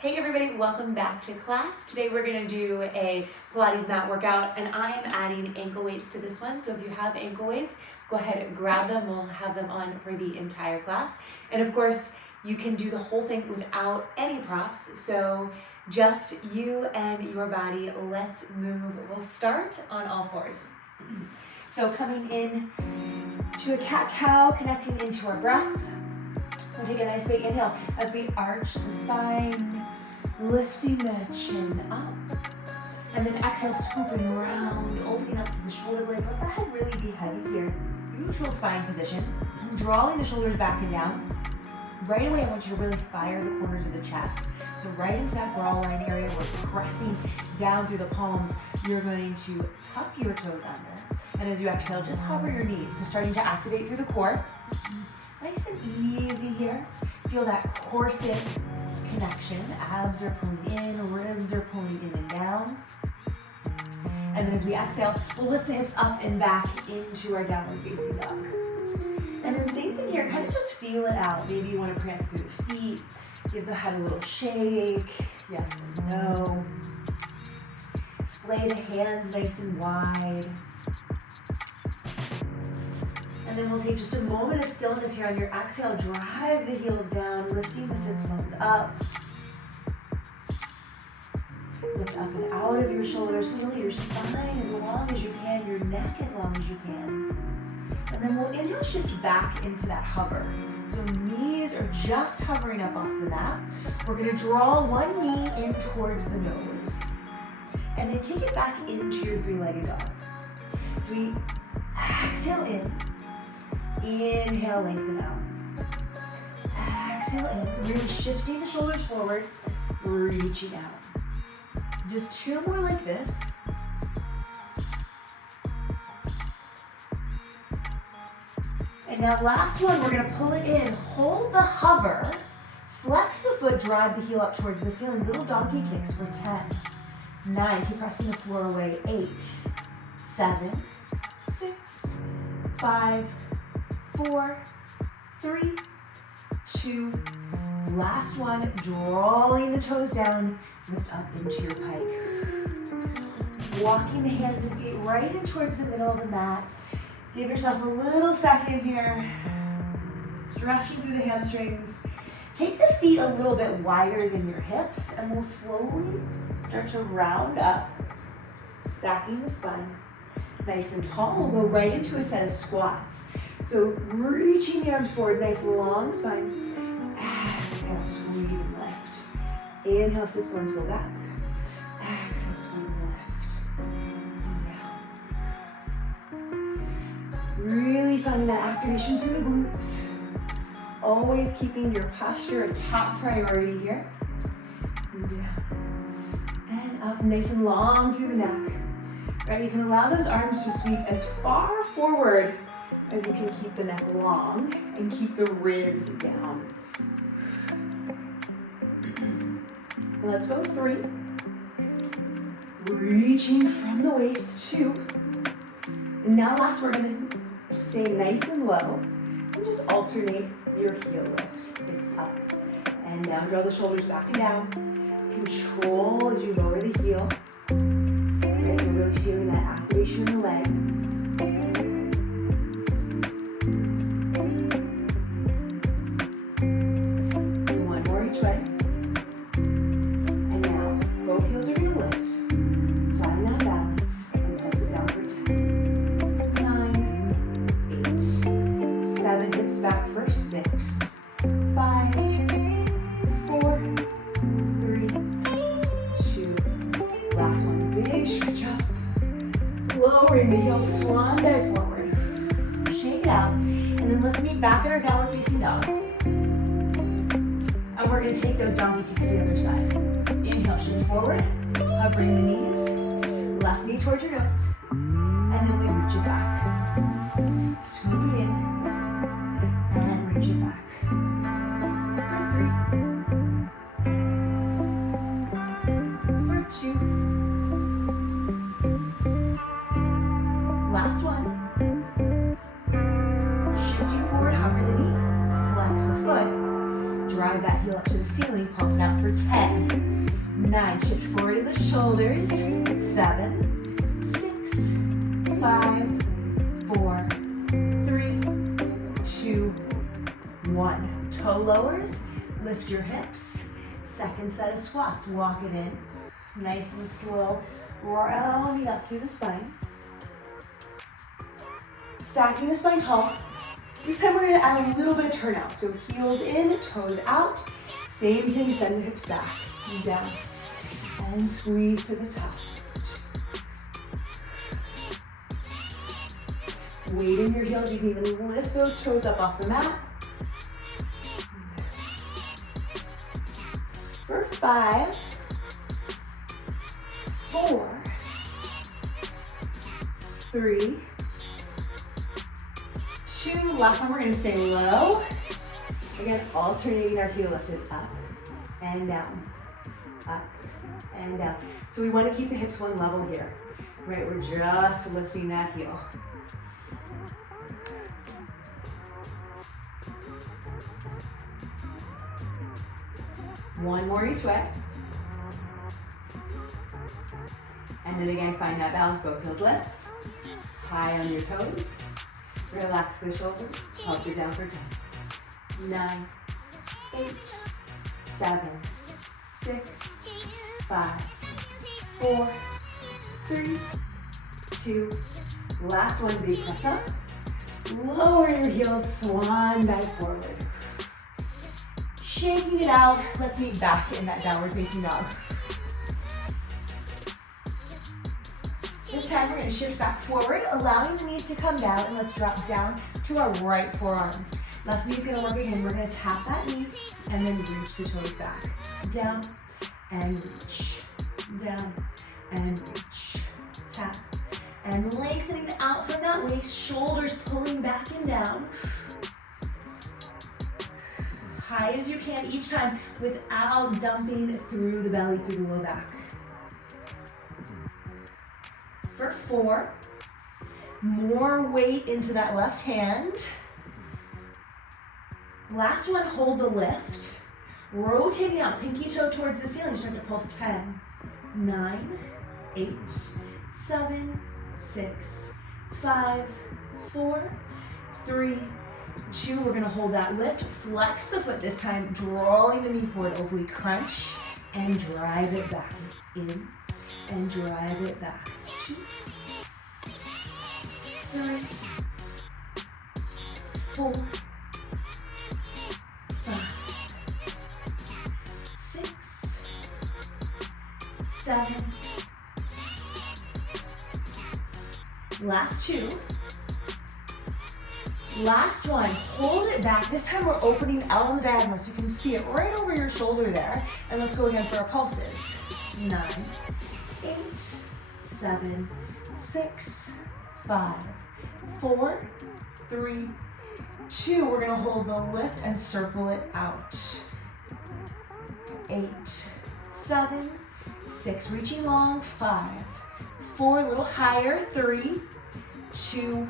Hey everybody, welcome back to class. Today we're going to do a Pilates mat workout and I am adding ankle weights to this one. So if you have ankle weights, go ahead and grab them. We'll have them on for the entire class. And of course, you can do the whole thing without any props. So just you and your body, let's move. We'll start on all fours. So coming in to a cat-cow, connecting into our breath. We'll take a nice big inhale as we arch the spine, lifting the chin up. And then exhale, scooping around, opening up the shoulder blades. Let the head really be heavy here. Neutral spine position. Drawing the shoulders back and down. Right away, I want you to really fire the corners of the chest. So right into that brow line area, we're pressing down through the palms. You're going to tuck your toes under. And as you exhale, just hover your knees. So starting to activate through the core. Nice and easy here. Feel that corset connection. Abs are pulling in, ribs are pulling in and down. And then as we exhale, we'll lift the hips up and back into our downward facing dog. And then same thing here, kind of just feel it out. Maybe you want to prance through the feet, give the head a little shake, yes and no. Splay the hands nice and wide. And then we'll take just a moment of stillness here on your exhale. Drive the heels down, lifting the sits bones up. Lift up and out of your shoulders. Feel your spine as long as you can, your neck as long as you can. And then we'll inhale, shift back into that hover. So knees are just hovering up off the mat. We're going to draw one knee in towards the nose. And then kick it back into your three-legged dog. So we exhale in. Inhale, lengthen out. Exhale in. Really shifting the shoulders forward, reaching out. Just two more like this. And now last one, we're gonna pull it in. Hold the hover. Flex the foot, drive the heel up towards the ceiling. Little donkey kicks for 10, 9, keep pressing the floor away. 8, 7, 6, 5, 4, 3, 2, last one, drawing the toes down, lift up into your pike. Walking the hands and feet right in towards the middle of the mat. Give yourself a little second here. Stretching through the hamstrings. Take the feet a little bit wider than your hips and we'll slowly start to round up, stacking the spine. Nice and tall, we'll go right into a set of squats. So reaching the arms forward, nice long spine. Exhale, squeeze and lift. Inhale, sits bones go back. Exhale, squeeze and lift. And down. Really finding that activation through the glutes. Always keeping your posture a top priority here. And down. And up, nice and long through the neck. Right, you can allow those arms to sweep as far forward as you can keep the neck long and keep the ribs down. Let's go 3. Reaching from the waist, 2. And now last, we're gonna stay nice and low and just alternate your heel lift. It's up and down. Draw the shoulders back and down. Control as you lower the heel. Okay, so really feeling that activation in the leg. Lowering the heels, swan dive forward. Shake it out. And then let's meet back in our downward facing dog. And we're going to take those donkey kicks to the other side. Inhale, shift forward, hovering the knees. Left knee towards your nose. And then we reach it back. Scoop it in. And reach it back. For 3. For 2. Last one. Shifting forward, hover the knee, flex the foot, drive that heel up to the ceiling, pulse out for 10, 9, shift forward to the shoulders, 7, 6, 5, 4, 3, 2, 1. Toe lowers, lift your hips. Second set of squats, walk it in, nice and slow, rounding up through the spine. Stacking the spine tall. This time we're gonna add a little bit of turnout. So heels in, toes out. Same thing, send the hips back and down. And squeeze to the top. Weight in your heels, you can even lift those toes up off the mat. For 5, 4, 3, 2, last one we're gonna stay low. Again, alternating our heel lift. It's up and down, up and down. So we wanna keep the hips one level here, right? We're just lifting that heel. One more each way. And then again, find that balance, both heels lift. High on your toes. Relax the shoulders. Pulse it down for 10, 9, 8, 7, 6, 5, 4, 3, 2. Last one, big press up. Lower your heels, swan back forward. Shaking it out. Let's meet back in that downward facing dog. This time we're going to shift back forward, allowing the knees to come down, and let's drop down to our right forearm. Left knee's going to work again. We're going to tap that knee and then reach the toes back. Down and reach. Down and reach. Tap. And lengthening out from that waist, shoulders pulling back and down. High as you can each time without dumping through the belly, through the low back. For 4, more weight into that left hand. Last one, hold the lift. Rotating out, pinky toe towards the ceiling, start to pulse 10, 9, 8, 7, 6, 5, 4, 3, 2, we're gonna hold that lift, flex the foot this time, drawing the knee forward, oblique crunch, and drive it back. It's in, and drive it back. 2, 3, 4, 5, 6, 7. Last 2. Last one, hold it back. This time we're opening out on the diagonal so you can see it right over your shoulder there. And let's go again for our pulses. 9, 8, 7, 6, 5, 4, 3, 2. We're gonna hold the lift and circle it out. 8, 7, 6, reaching long, 5, 4, a little higher, 3, 2,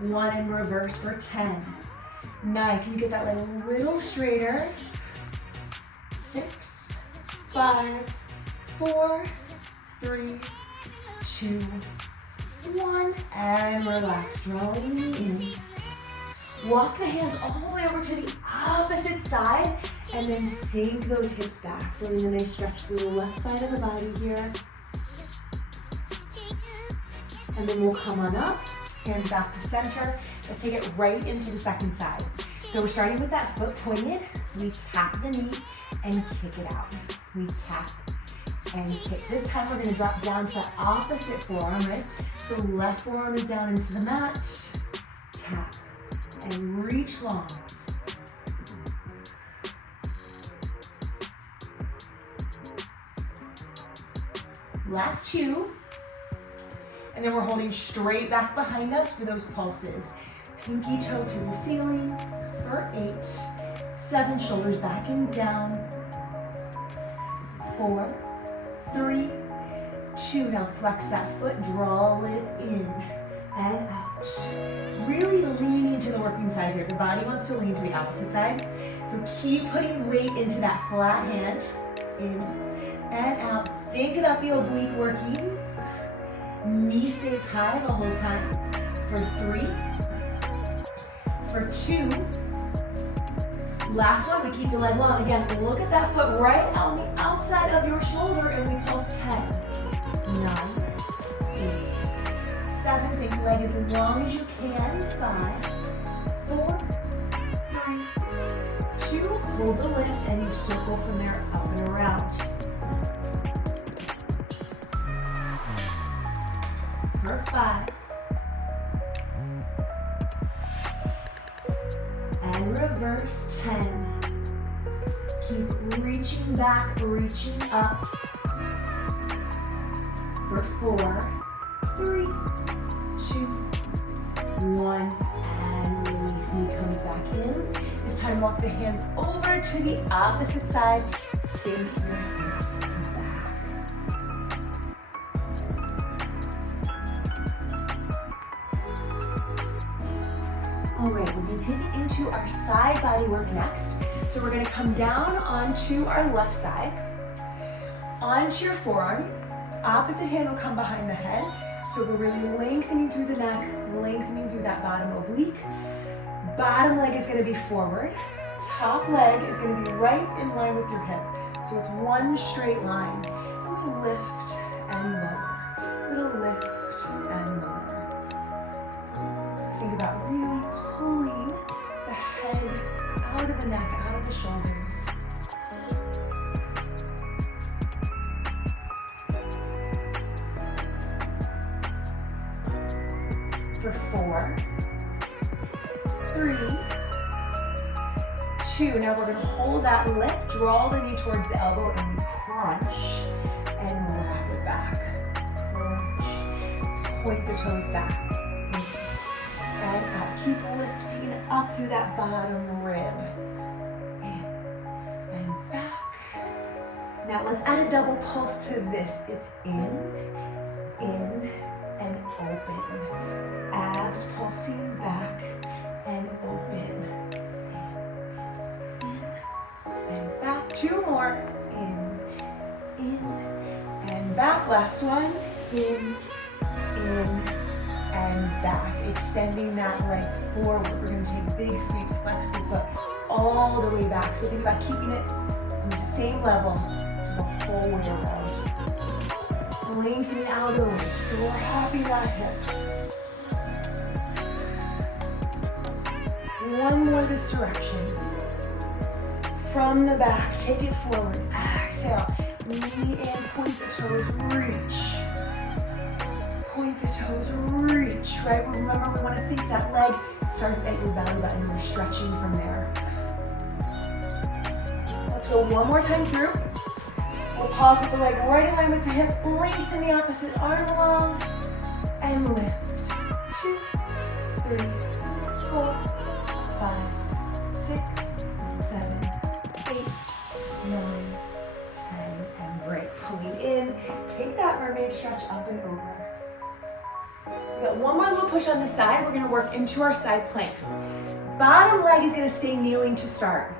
1, and reverse for 10, 9, can you get that leg a little straighter, 6, 5, 4, 3, 2, 1, and relax, drawing in. Walk the hands all the way over to the opposite side, and then sink those hips back, feeling a nice stretch through the left side of the body here. And then we'll come on up. Hands back to center. Let's take it right into the second side. So we're starting with that foot pointed. We tap the knee and kick it out. We tap and kick. This time we're going to drop down to that opposite forearm, right? So left forearm is down into the mat. Tap and reach long. Last 2. And then we're holding straight back behind us for those pulses. Pinky toe to the ceiling for 8, 7, shoulders back and down. 4, 3, 2. Now flex that foot, draw it in. and out. Really lean into the working side here. The body wants to lean to the opposite side. So keep putting weight into that flat hand. In and out. Think about the oblique working. Knee stays high the whole time. For 3. For 2. Last one, we keep the leg long. Again, look at that foot right on the outside of your shoulder and we pulse 10. 9. 8. 7. Think the leg as long as you can. 5. 4. 3. 2. Hold the lift and you circle from there up and around. For 5. And reverse 10. Keep reaching back, reaching up. For 4, 3, 2, 1, and release. Knee comes back in. This time walk the hands over to the opposite side. Sink your hips back. All right, we're going to take it into our side body work next. So we're going to come down onto our left side, onto your forearm. Opposite hand will come behind the head. So we're really lengthening through the neck, lengthening through that bottom oblique. Bottom leg is going to be forward. Top leg is going to be right in line with your hip. So it's one straight line. And we lift and lower. Little lift and lower. Think about really pulling the head out of the neck, out of the shoulders. For 4, 3, 2. Now we're going to hold that lift, draw the knee towards the elbow, and we crunch and wrap it back. Crunch. Point the toes back. And out. Keep lifting up through that bottom rib. In and back. Now let's add a double pulse to this. It's in, and open. Abs pulsing back and open. In and back. 2 more. In and back. Last one. In and back. Extending that leg forward. We're going to take big sweeps, flex the foot all the way back. So think about keeping it on the same level the whole way around. Lengthening out of the waist, dropping that hip. One more this direction. From the back, take it forward. Exhale. Knee in, point the toes, reach. Point the toes, reach. Right? Remember, we want to think that leg starts at your belly button. We're stretching from there. Let's go one more time through. We'll pause with the leg right in line with the hip. Lengthen the opposite arm long. And lift. 2, 3, 4, 5, 6, 7, 8, 9, 10, and break. Pulling in. Take that mermaid stretch up and over. We got one more little push on the side. We're going to work into our side plank. Bottom leg is going to stay kneeling to start.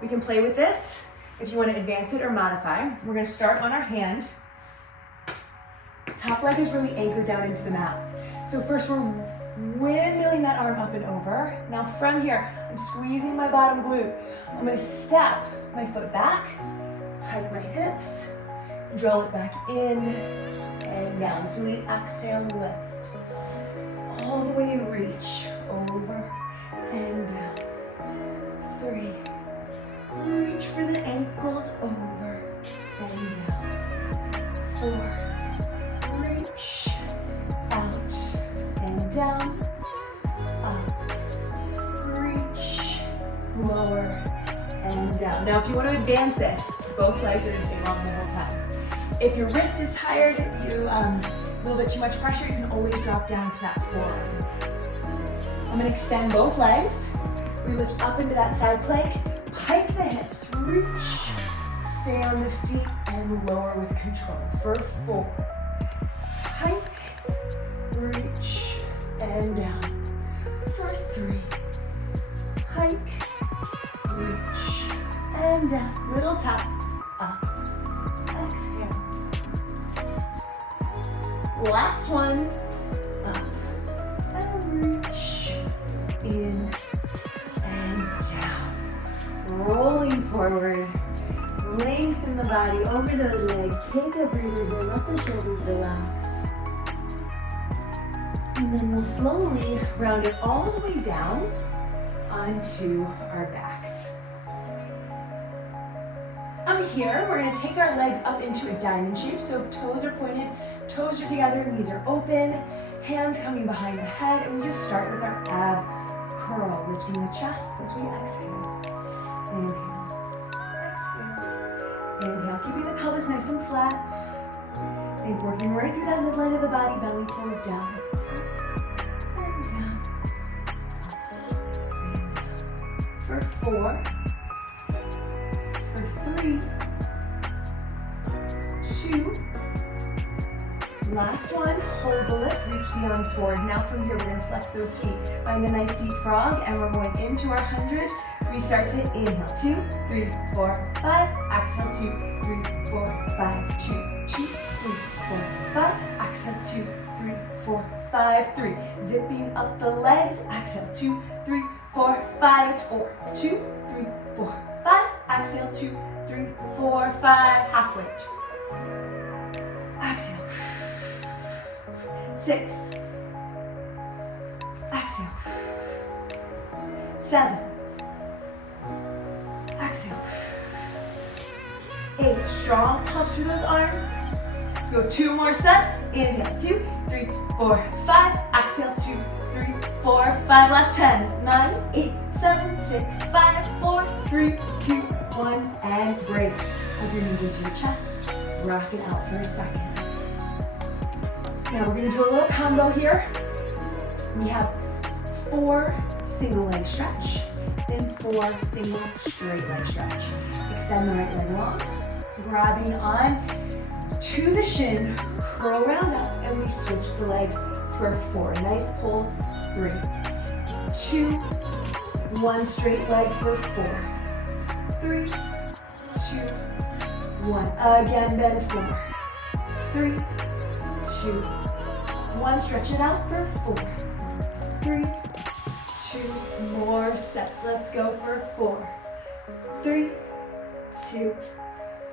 We can play with this if you want to advance it or modify. We're going to start on our hand. Top leg is really anchored down into the mat. So first we're windmilling that arm up and over. Now from here, I'm squeezing my bottom glute. I'm going to step my foot back, hike my hips, draw it back in and down. So we exhale, lift. All the way reach, over and down. 3. Reach for the ankles, over and down. 4. Reach, out and down. Up, reach, lower and down. Now if you want to advance this, both legs are going to stay long the whole time. If your wrist is tired, you a little bit too much pressure, you can always drop down to that forearm. I'm going to extend both legs. We lift up into that side plank. Hike the hips, reach. Stay on the feet and lower with control. For 4. Hike, reach, and down. For 3. Hike, reach, and down. Little tap, up, exhale. Last one, up, and reach, in, and down. Rolling forward, lengthen the body over those legs. Take a breather here, let the shoulders relax. And then we'll slowly round it all the way down onto our backs. Here, we're going to take our legs up into a diamond shape. So toes are pointed, toes are together, knees are open, hands coming behind the head, and we just start with our ab curl, lifting the chest as we exhale. Inhale, exhale, inhale. Keeping the pelvis nice and flat. And working right through that midline of the body, belly pulls down. And down. And for 4. For 3. 2. Last one, hold the lift, reach the arms forward. Now from here, we're going to flex those feet. Find a nice deep frog, and we're going into our 100. We start to inhale, 2, 3, 4, 5. Exhale, 2, 3, 4, 5, 2, 2, 3, 4, 5. Exhale, 2, 3, 4, 5, 3. Zipping up the legs. Exhale, 2, 3, 4, 5. It's 4, 2, 3, 4, 5. Exhale, 2, 3, 4, 5. Halfway. Exhale. 6. Exhale. 7. Exhale. 8. Strong pump through those arms. Let's go 2 more sets. Inhale. 2, 3, 4, 5. Exhale. 2, 3, 4, 5. Last 10. 9, 8, 7, 6, 5, 4, 3, 2, 1, and break. Hug your knees into your chest. Rock it out for a second. Now we're going to do a little combo here. We have 4 single leg stretch, then 4 single straight leg stretch. Extend the right leg long, grabbing on to the shin, curl round up, and we switch the leg for 4. Nice pull, 3, 2, 1 straight leg for 4, 3, 2, 1. Again, bend 4, 3, 2, 1. Stretch it out for 4, 3, 2 more sets. Let's go for 4, 3, 2,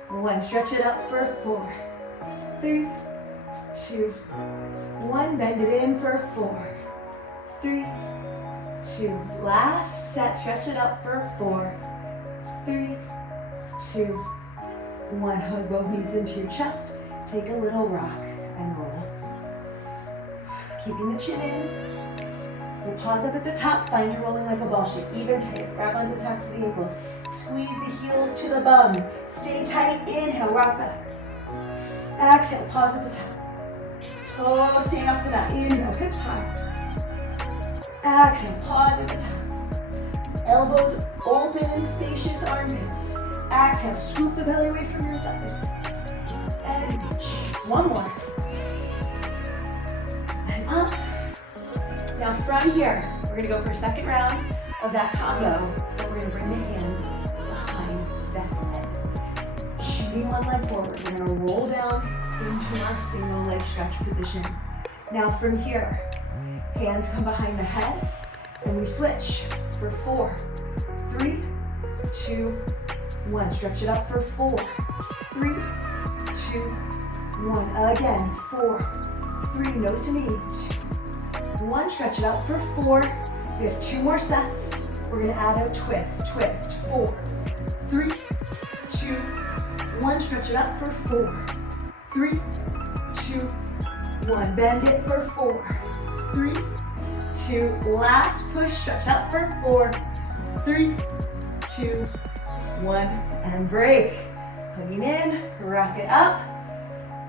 1. Stretch it out for 4, 3, 2, 1. Bend it in for 4, 3, 2. Last set. Stretch it up for 4, 3, 2, 1. Hug both knees into your chest. Take a little rock and roll. Keeping the chin in. We'll pause up at the top. Find you rolling like a ball shape. Even tight. Grab onto the tops of the ankles. Squeeze the heels to the bum. Stay tight. Inhale. Rock back. Exhale. Pause at the top. Toes staying off the mat. Inhale. Hips high. Exhale. Pause at the top. Elbows open and spacious armpits. Exhale. Scoop the belly away from your thighs. And reach. One more. Up. Now from here, we're going to go for a second round of that combo, but we're going to bring the hands behind the head. Shooting one leg forward, we're going to roll down into our single leg stretch position. Now from here, hands come behind the head, and we switch for 4, 3, 2, 1. Stretch it up for 4, 3, 2, 1. Again, 4, 3, nose to knee, 2, 1. Stretch it out for 4. We have 2 more sets. We're going to add a twist. Twist. 4, 3, 2, 1. Stretch it up for 4, 3, 2, 1. Bend it for 4, 3, 2. Last push. Stretch out for 4, 3, 2, 1. And break. Hugging in. Rock it up.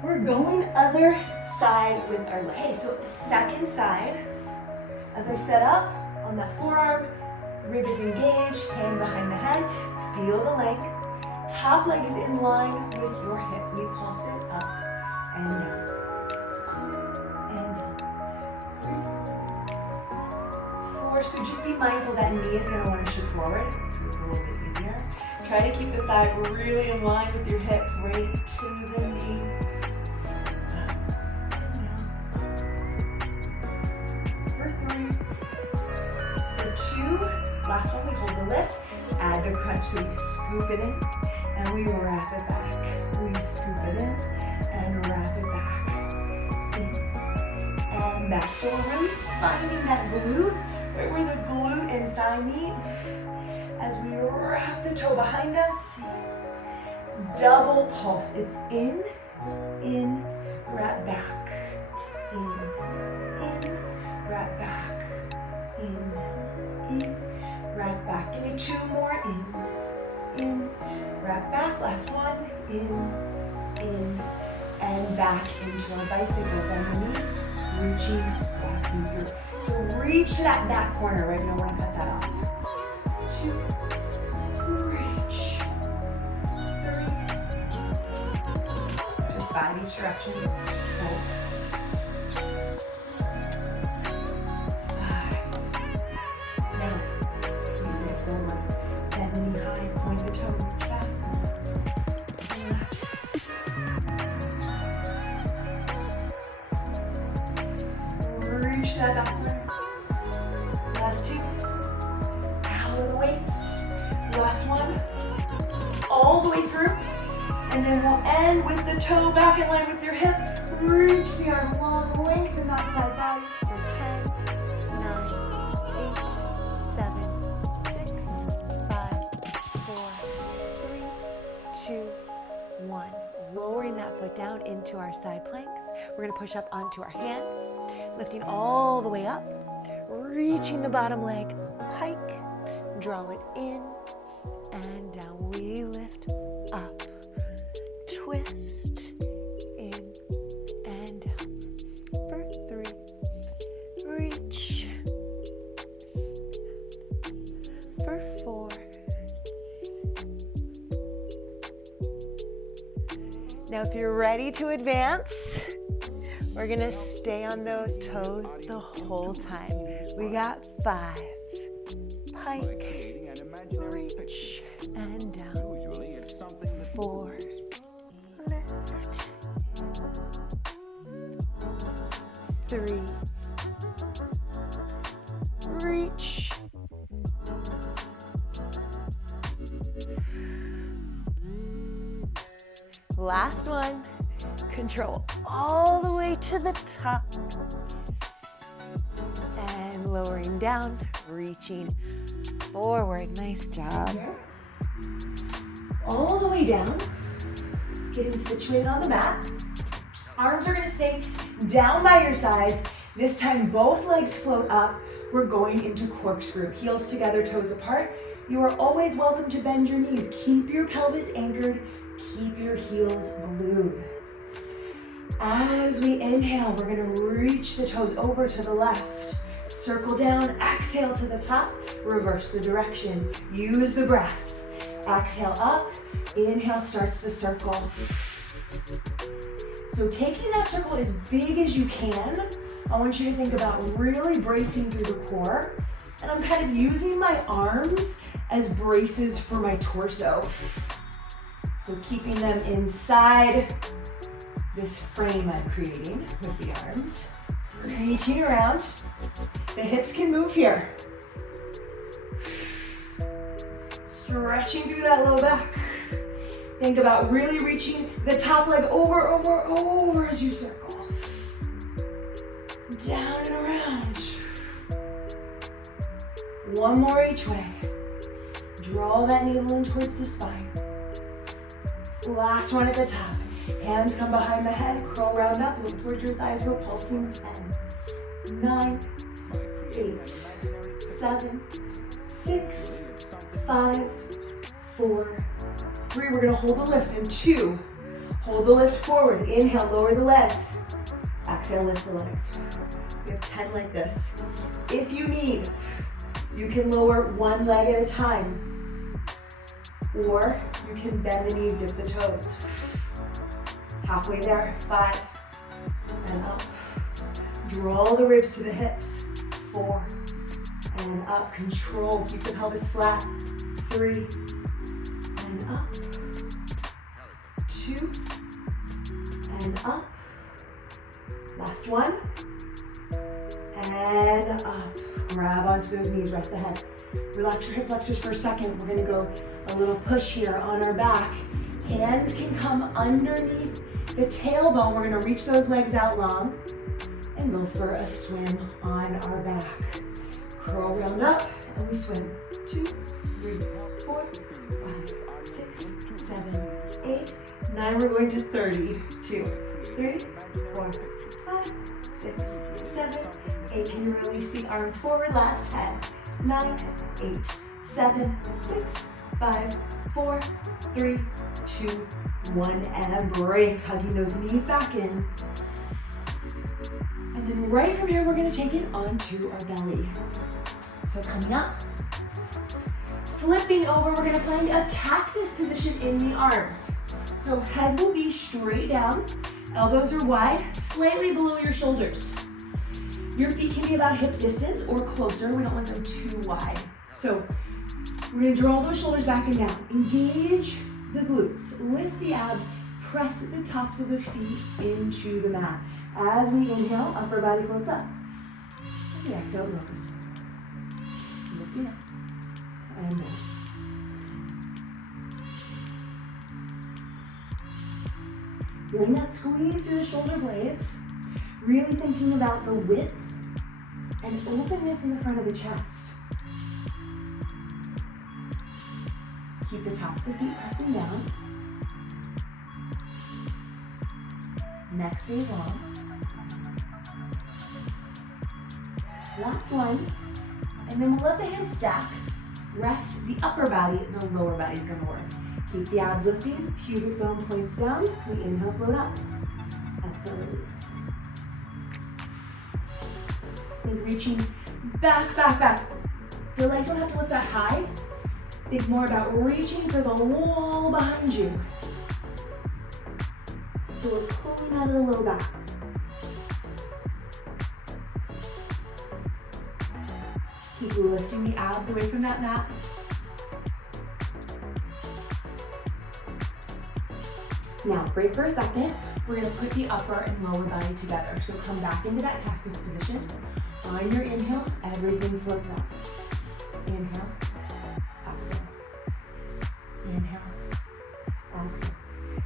We're going other side with our leg. Okay, so second side, as I set up on that forearm, rib is engaged, hand behind the head, feel the length. Top leg is in line with your hip. We pulse it up and down, up and down. 3, 4. So just be mindful that knee is going to want to shift forward. So it's a little bit easier. Try to keep the thigh really in line with your hip, right to the knee. For 3. For 2. Last one, we hold the lift. Add the crunch, so we scoop it in and we wrap it back. We scoop it in and wrap it back. In and back. So we're really finding that glute, right where the glute and thigh meet. As we wrap the toe behind us, double pulse. It's in, wrap back, in, wrap back, in, wrap back. Give me 2 more, in, wrap back. Last one, in, and back into our bicycle. Bend the knee, reaching, flexing through. So reach to that back corner, right? We don't want to cut that off. 2, reach, 3, just 5 each direction, 4, 5, now, sweep it forward, bend the knee high, point the toe, reach back, relax, reach that back corner, last 2, out of the waist. Last one, all the way through. And then we'll end with the toe back in line with your hip. Reach the arm long, lengthen that side body. For 10, 9, 8, 7, 6, 5, 4, 3, 2, 1. Lowering that foot down into our side planks. We're gonna push up onto our hands, lifting all the way up, reaching the bottom leg, pike, draw it in, and down. We lift up, twist, in, and down. For 3, reach. For 4. Now if you're ready to advance, we're gonna stay on those toes the whole time. We got 5. Pike, reach, and down. 4, lift. 3, reach. 4. Last one. Control all the way to the top. And lowering down, reaching forward. Nice job. All the way down. Getting situated on the mat. Arms are gonna stay down by your sides. This time both legs float up. We're going into corkscrew. Heels together, toes apart. You are always welcome to bend your knees. Keep your pelvis anchored. Keep your heels glued. As we inhale, we're gonna reach the toes over to the left. Circle down, exhale to the top, reverse the direction. Use the breath. Exhale up, inhale starts the circle. So taking that circle as big as you can, I want you to think about really bracing through the core. And I'm kind of using my arms as braces for my torso. So keeping them inside this frame I'm creating with the arms. Reaching around. The hips can move here. Stretching through that low back. Think about really reaching the top leg over as you circle. Down and around. One more each way. Draw that navel in towards the spine. Last one at the top. Hands come behind the head, curl round up, look towards your thighs, we're pulsing 10, 9, 8, 7, 6, 5, 4, 3. We're gonna hold the lift in 2. Hold the lift forward. Inhale, lower the legs. Exhale, lift the legs. We have 10 like this. If you need, you can lower one leg at a time, or you can bend the knees, dip the toes. Halfway there, 5, and up. Draw the ribs to the hips, 4, and up. Control, keep the pelvis flat. 3, and up. 2, and up. Last one, and up. Grab onto those knees, rest the head. Relax your hip flexors for a second. We're gonna go a little push here on our back. Hands can come underneath the tailbone. We're gonna reach those legs out long and go for a swim on our back. Curl round up and we swim. 2, 3, 4, 5, 6, 7, 8, 9. We're going to 30. 2, 3, 4, 5, 6, 7, 8. Can you release the arms forward? Last 10, 9, 8, 7, 6, 5, 4, 3, 2, 1, and break. Hugging those knees back in. And then right from here, we're gonna take it onto our belly. So coming up, flipping over, we're gonna find a cactus position in the arms. So head will be straight down, elbows are wide, slightly below your shoulders. Your feet can be about hip distance or closer. We don't want them too wide. So we're gonna draw those shoulders back and down. Engage the glutes, lift the abs, press the tops of the feet into the mat. As we inhale, upper body floats up. As we exhale, it lowers. Lifting up and down. Feeling that squeeze through the shoulder blades, really thinking about the width and openness in the front of the chest. Keep the tops of the feet pressing down. Neck stays long. Last one. And then we'll let the hands stack. Rest the upper body, the lower body's gonna work. Keep the abs lifting, pubic bone points down. We inhale, float up. Exhale, release. And reaching back, back, back. The legs don't have to lift that high. Think more about reaching for the wall behind you. So we're pulling out of the low back. Keep lifting the abs away from that mat. Now, break for a second. We're gonna put the upper and lower body together. So come back into that cactus position. On your inhale, everything floats up. Inhale, exhale. Inhale, exhale.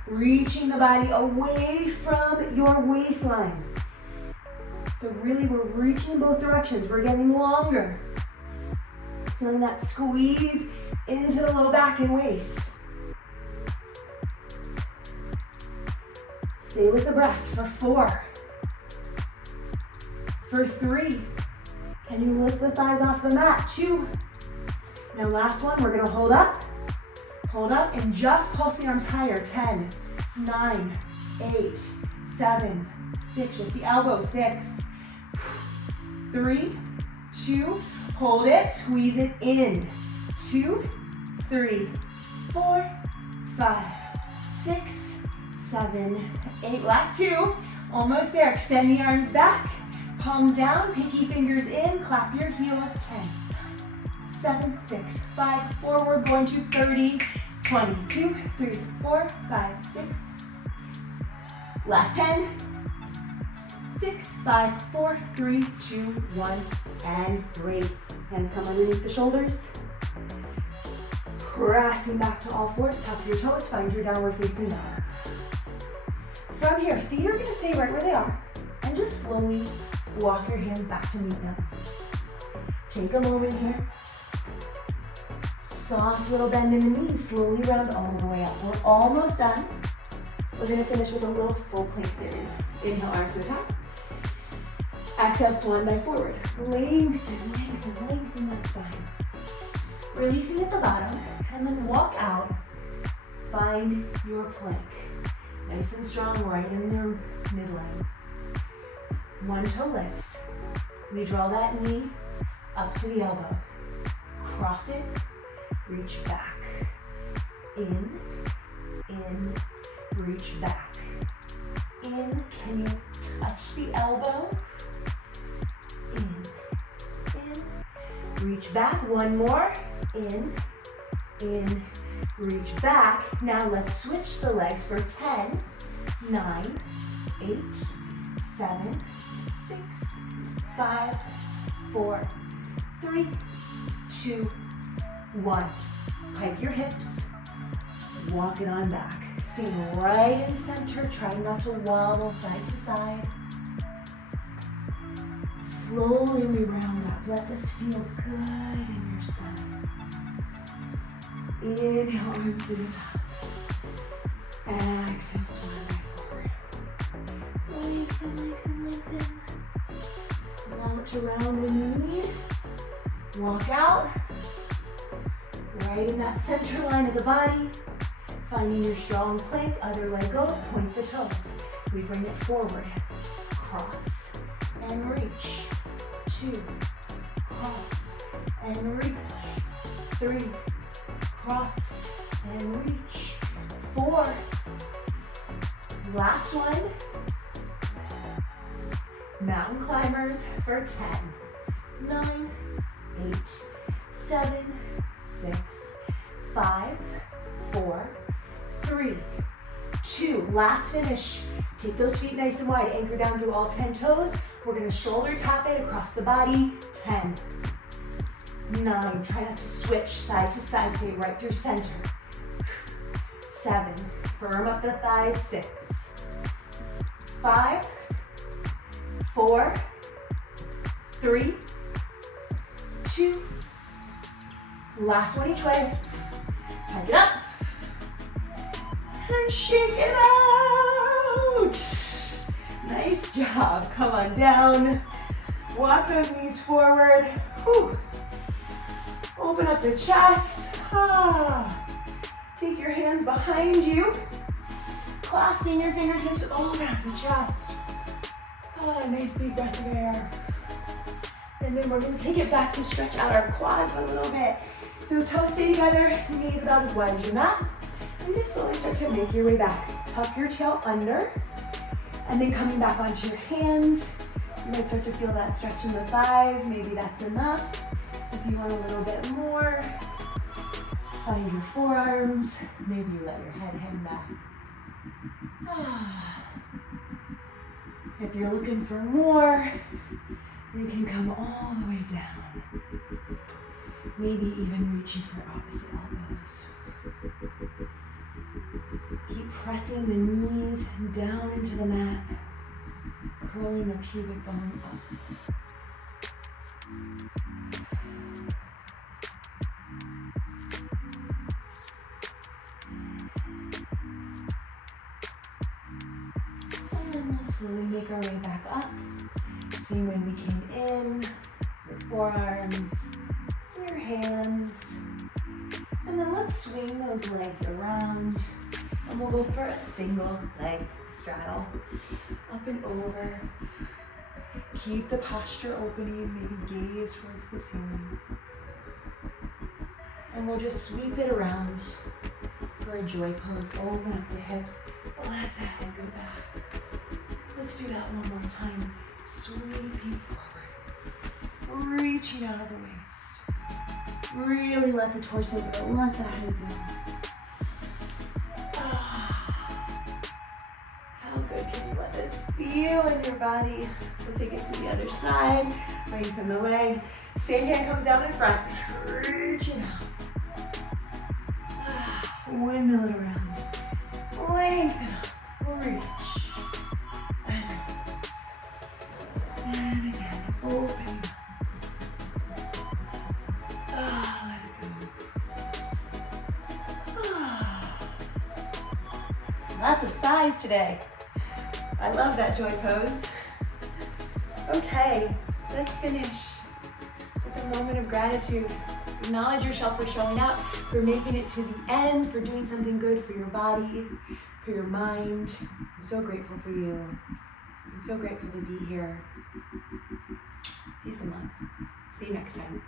Reaching the body away from your waistline. So really, we're reaching in both directions. We're getting longer. Feeling that squeeze into the low back and waist. Stay with the breath for 4. For 3. Can you lift the thighs off the mat? 2. Now last one, we're gonna hold up, and just pulse the arms higher. 10, 9, 8, 7, 6, just the elbow. 6, 3, 2, hold it, squeeze it in. 2, 3, 4, 5, 6, 7, 8. Last 2, almost there. Extend the arms back, palms down, pinky fingers in, clap your heels. 10, 7, 6, 5, forward, going to 30, 20, 2, 3, 4, 5, 6. Last 10, 6, 5, 4, 3, 2, 1, and break. Hands come underneath the shoulders. Pressing back to all fours, top of your toes, find your downward facing dog. From here, feet are gonna stay right where they are, and just slowly walk your hands back to meet them. Take a moment here. Soft little bend in the knees, slowly round all the way up. We're almost done. We're gonna finish with a little full plank series. Inhale, arms to the top. Exhale, swan dive forward. Lengthen, lengthen, lengthen that spine. Releasing at the bottom, and then walk out. Find your plank. Nice and strong right in the midline. One toe lifts. We draw that knee up to the elbow. Cross it, reach back. In, reach back. In, can you touch the elbow? In, reach back. One more. In, reach back. Now let's switch the legs for 10, 9, 8, 7, 6, 5, 4, 3, 2, 1. Hike your hips. Walk it on back. Stay right in center. Try not to wobble side to side. Slowly we round up. Let this feel good in your stomach. Inhale, arms to the top. Exhale, swing right forward. Lengthen, lengthen, lengthen. Allow it to round when you need. Walk out. Right in that center line of the body. Finding your strong plank, other leg goes, point the toes. We bring it forward. Cross and reach. 2, cross and reach. 3, cross and reach. 4. Last one. Mountain climbers for 10, 9, 8, 7, 6, 5, 4, 3, 2. Last finish. Take those feet nice and wide. Anchor down through all 10 toes. We're going to shoulder tap it across the body. 10, 9. Try not to switch side to side. Stay right through center. 7. Firm up the thighs. 6, 5, 4, 3, 2. Last one each way. Hike it up. And shake it out. Nice job. Come on down. Walk those knees forward. Whew. Open up the chest. Take your hands behind you. Clasping your fingertips. Open up the chest. Nice big breath of air. And then we're going to take it back to stretch out our quads a little bit. So toes stay together, knees about as wide as your mat. And just slowly start to make your way back. Tuck your tail under. And then coming back onto your hands. You might start to feel that stretch in the thighs. Maybe that's enough. If you want a little bit more, find your forearms. Maybe you let your head hang back. If you're looking for more, you can come all the way down. Maybe even reaching for opposite elbows. Keep pressing the knees down into the mat, curling the pubic bone up. And then we'll slowly make our way back up. Same way we came in, your forearms, your hands. And then let's swing those legs around. And we'll go for a single leg straddle. Up and over. Keep the posture opening, maybe gaze towards the ceiling. And we'll just sweep it around for a joy pose. Open up the hips. Let the head go back. Let's do that one more time. Sweeping forward. Reaching out of the waist. Really let the torso go. Let the head go. How good can you let this feel in your body? We'll take it to the other side. Lengthen the leg. Same hand comes down in front. Reaching out. Windmill it around. Lengthen up. Reach. And release. And again. Open. Let it go. Lots of sighs today. I love that joy pose. Okay, let's finish with a moment of gratitude. Acknowledge yourself for showing up, for making it to the end, for doing something good for your body, for your mind. I'm so grateful for you. I'm so grateful to be here. Peace and love. See you next time.